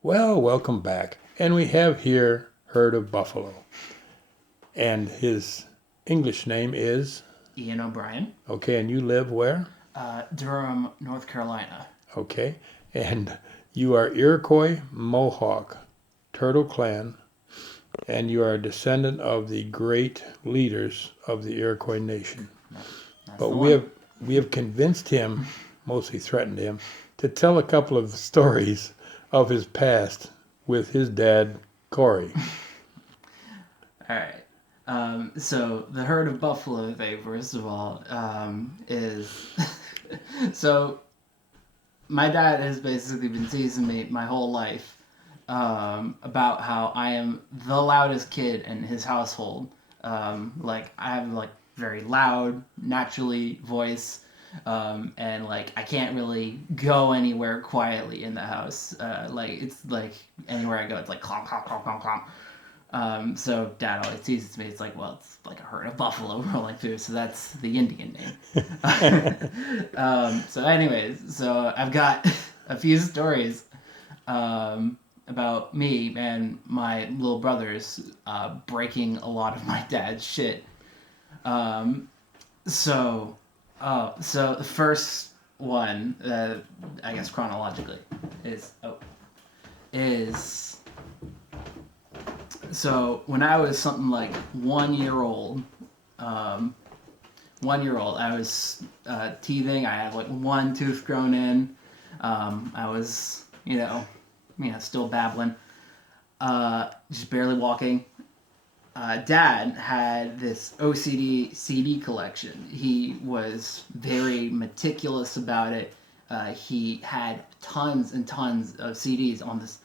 Well, welcome back. And we have here Herd of Buffalo. And his English name is, Ian O'Brien, okay, and you live where? Durham, North Carolina. Okay. And you are Iroquois Mohawk, Turtle Clan, and you are a descendant of the great leaders of the Iroquois nation. That's But the we one. have we have convinced him, mostly threatened him, to tell a couple of stories of his past with his dad, Corey. All right. So the herd of buffalo thing, first of all, is so my dad has basically been teasing me my whole life about how I am the loudest kid in his household. Like I have like very loud, naturally voice, and like I can't really go anywhere quietly in the house. Like it's like anywhere I go, it's like clomp clomp clomp clomp clomp. So dad always teases me. It's like, well, it's like a herd of buffalo rolling through, so that's the Indian name. So anyways, so I've got a few stories about me and my little brothers breaking a lot of my dad's shit. Um, so the first one, I guess chronologically, is so when I was something like 1 year old, um, 1 year old, I was teething. I had like one tooth grown in. I was, still babbling, just barely walking. Dad had this OCD CD collection. He was very meticulous about it. He had tons and tons of CDs on this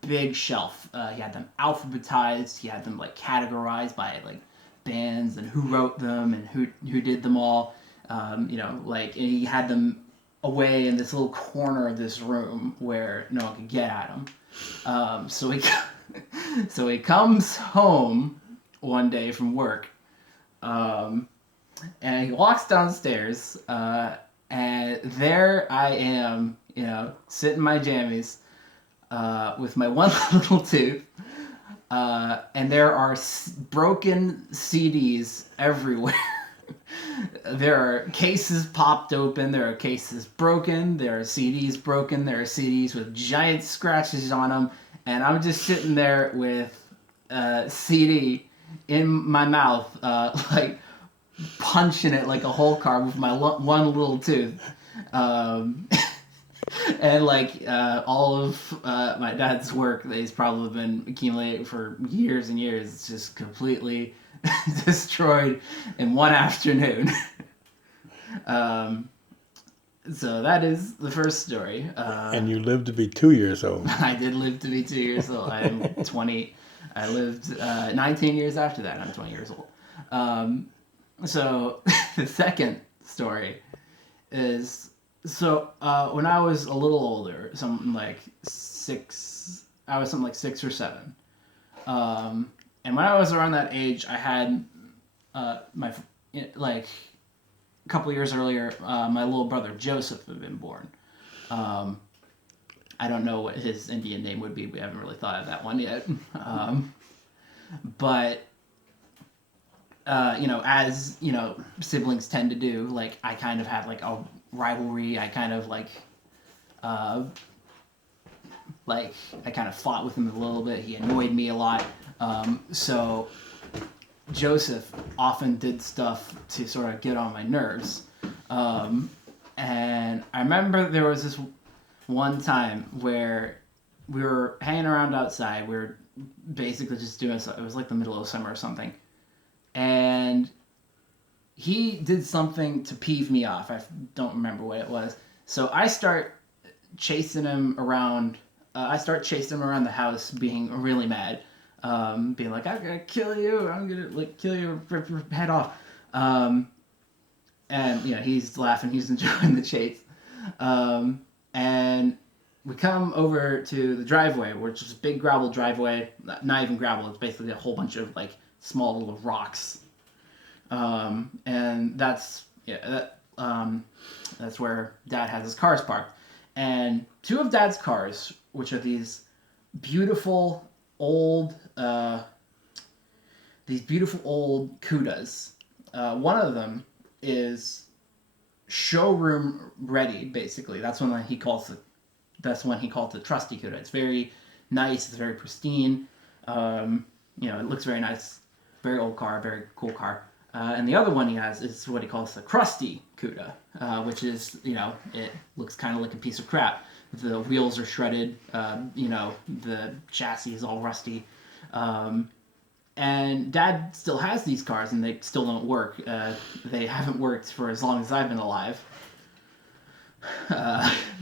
big shelf. He had them alphabetized. He had them like categorized by like bands and who wrote them and who did them all. And he had them away in this little corner of this room where no one could get at him. So he so he comes home one day from work, um, and he walks downstairs, and there I am, sitting in my jammies, with my one little tooth, and there are broken CDs everywhere. There are cases popped open. There are cases broken. There are CDs broken. There are CDs with giant scratches on them. And I'm just sitting there with a CD in my mouth, like punching it like a whole card with my one little tooth. Um, and all of my dad's work that he's probably been accumulating for years and years, it's just completely destroyed in one afternoon. um, so that is the first story. And you lived to be 2 years old. I did live to be 2 years old. I'm 20. I lived 19 years after that. I'm 20 years old. So the second story is when I was a little older, something like I was something like 6 or 7. And when I was around that age, I had my like a couple years earlier, my little brother Joseph had been born. Um, I don't know what his Indian name would be. We haven't really thought of that one yet. But as siblings tend to do, like I kind of had like a rivalry. I kind of uh, I kind of fought with him a little bit. He annoyed me a lot. So Joseph often did stuff to sort of get on my nerves. And I remember there was this one time where we were hanging around outside. We were basically just doing stuff. It was like the middle of summer or something. And he did something to peeve me off. I don't remember what it was. So I start chasing him around. I start chasing him around the house, being really mad, being like, "I'm gonna kill you! I'm gonna kill you! Rip your head off!" And he's laughing. He's enjoying the chase. And we come over to the driveway, which is a big gravel driveway. Not even gravel. It's basically a whole bunch of small little rocks. And that's where Dad has his cars parked. And two of Dad's cars, which are these beautiful old these beautiful old Cudas. One of them is showroom ready. Basically, that's when he calls it trusty Cuda. It's very nice. It's very pristine. It looks very nice. Very old car. Very cool car. And the other one he has is what he calls the crusty Cuda, which is, it looks kind of like a piece of crap. The wheels are shredded. The chassis is all rusty. And Dad still has these cars, and they still don't work. They haven't worked for as long as I've been alive.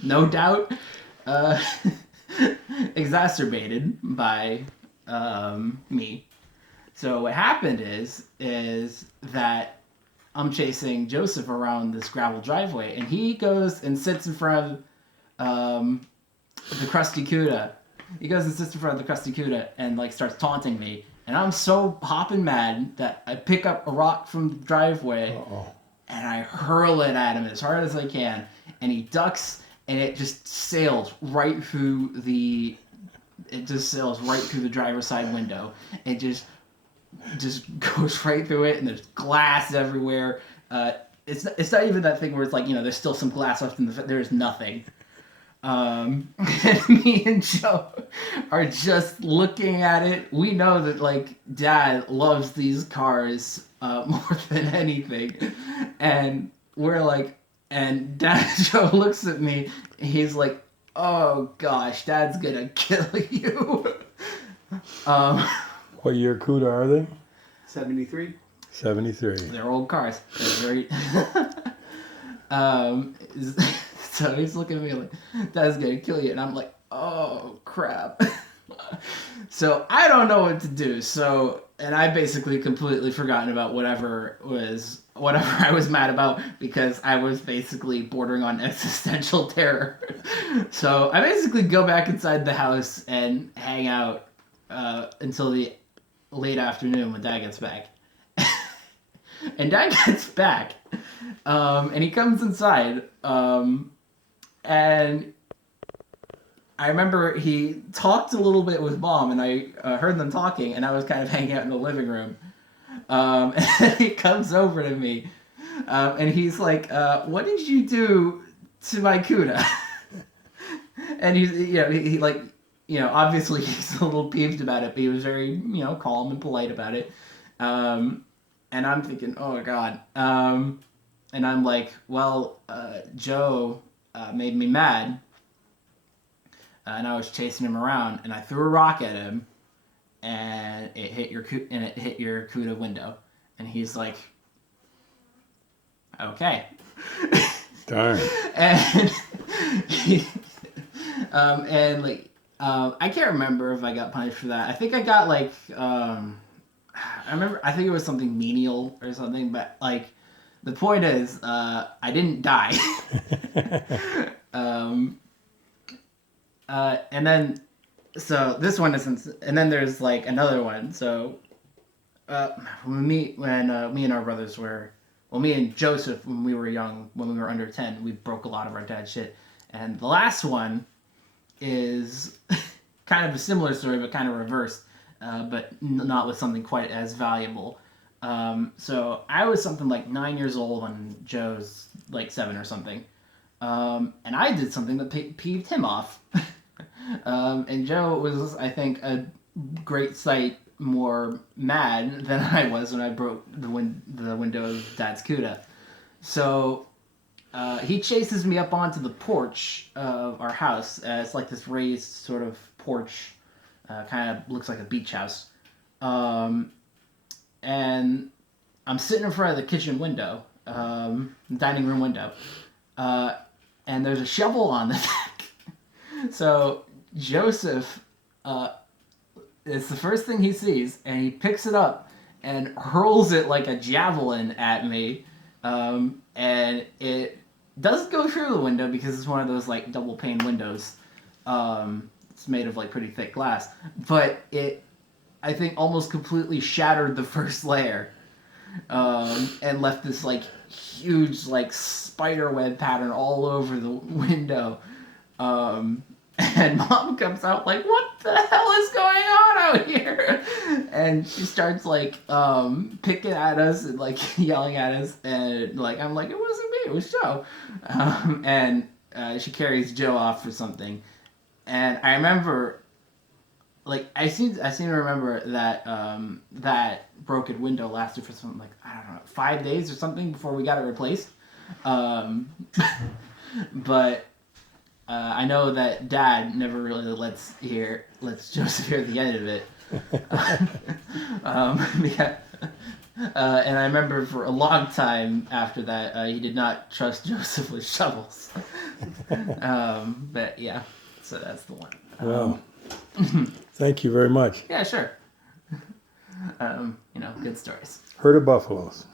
No doubt, exacerbated by me. So what happened is that I'm chasing Joseph around this gravel driveway, and he goes and sits in front of the crusty Cuda. He goes and sits in front of the crusty Cuda and starts taunting me. And I'm so hopping mad that I pick up a rock from the driveway and I hurl it at him as hard as I can. And he ducks, and it just sails right through the driver's side window. It just goes right through it, and there's glass everywhere. It's not even that thing where it's there's still some glass left in there's nothing. And me and Joe are just looking at it. We know that Dad loves these cars more than anything, and and Joe looks at me. He's like, "Oh gosh, Dad's gonna kill you." What year Cuda are they? 73. 73. They're old cars. They're very. So he's looking at me like, "Dad's gonna kill you," and I'm like, "Oh crap!" So I don't know what to do. And I basically completely forgotten about whatever I was mad about, because I was basically bordering on existential terror. So I basically go back inside the house and hang out until the late afternoon when Dad gets back. And Dad gets back, and he comes inside. And I remember he talked a little bit with Mom, and I heard them talking, and I was kind of hanging out in the living room. And he comes over to me, and he's like, "What did you do to my Cuda?" And obviously he's a little peeved about it, but he was very, calm and polite about it. And I'm thinking, oh God. And I'm like, well, Joe made me mad, and I was chasing him around, and I threw a rock at him, and it hit your Cuda window. And he's like, okay. Darn. And I can't remember if I got punished for that. I think I got I think it was something menial or something, but the point is, I didn't die. And then, so this one isn't, and then there's another one. So, me and our brothers me and Joseph, when we were young, when we were under 10, we broke a lot of our dad's shit. And the last one is kind of a similar story, but kind of reversed, but not with something quite as valuable. So I was something like 9 years old when Joe's 7 or something. And I did something that peeved him off. And Joe was, I think, a great sight more mad than I was when I broke the window of Dad's Cuda. So he chases me up onto the porch of our house. It's like this raised sort of porch, kind of looks like a beach house. And I'm sitting in front of the kitchen window, dining room window, and there's a shovel on the deck. So Joseph, it's the first thing he sees, and he picks it up and hurls it like a javelin at me, and it doesn't go through the window because it's one of those double pane windows. It's made of pretty thick glass, but it, I think, almost completely shattered the first layer, and left this huge spider web pattern all over the window. And Mom comes out like, what the hell is going on out here? And she starts like picking at us and like yelling at us, and like I'm like, it wasn't me, it was Joe. And she carries Joe off for something, and I remember, like I seem to remember that that broken window lasted for something like, I don't know, 5 days or something before we got it replaced. Um, but I know that Dad never really lets Joseph hear the end of it. Yeah. And I remember for a long time after that, he did not trust Joseph with shovels. But yeah, so that's the one. Well, thank you very much. Yeah, sure. Good stories. Herd of buffaloes.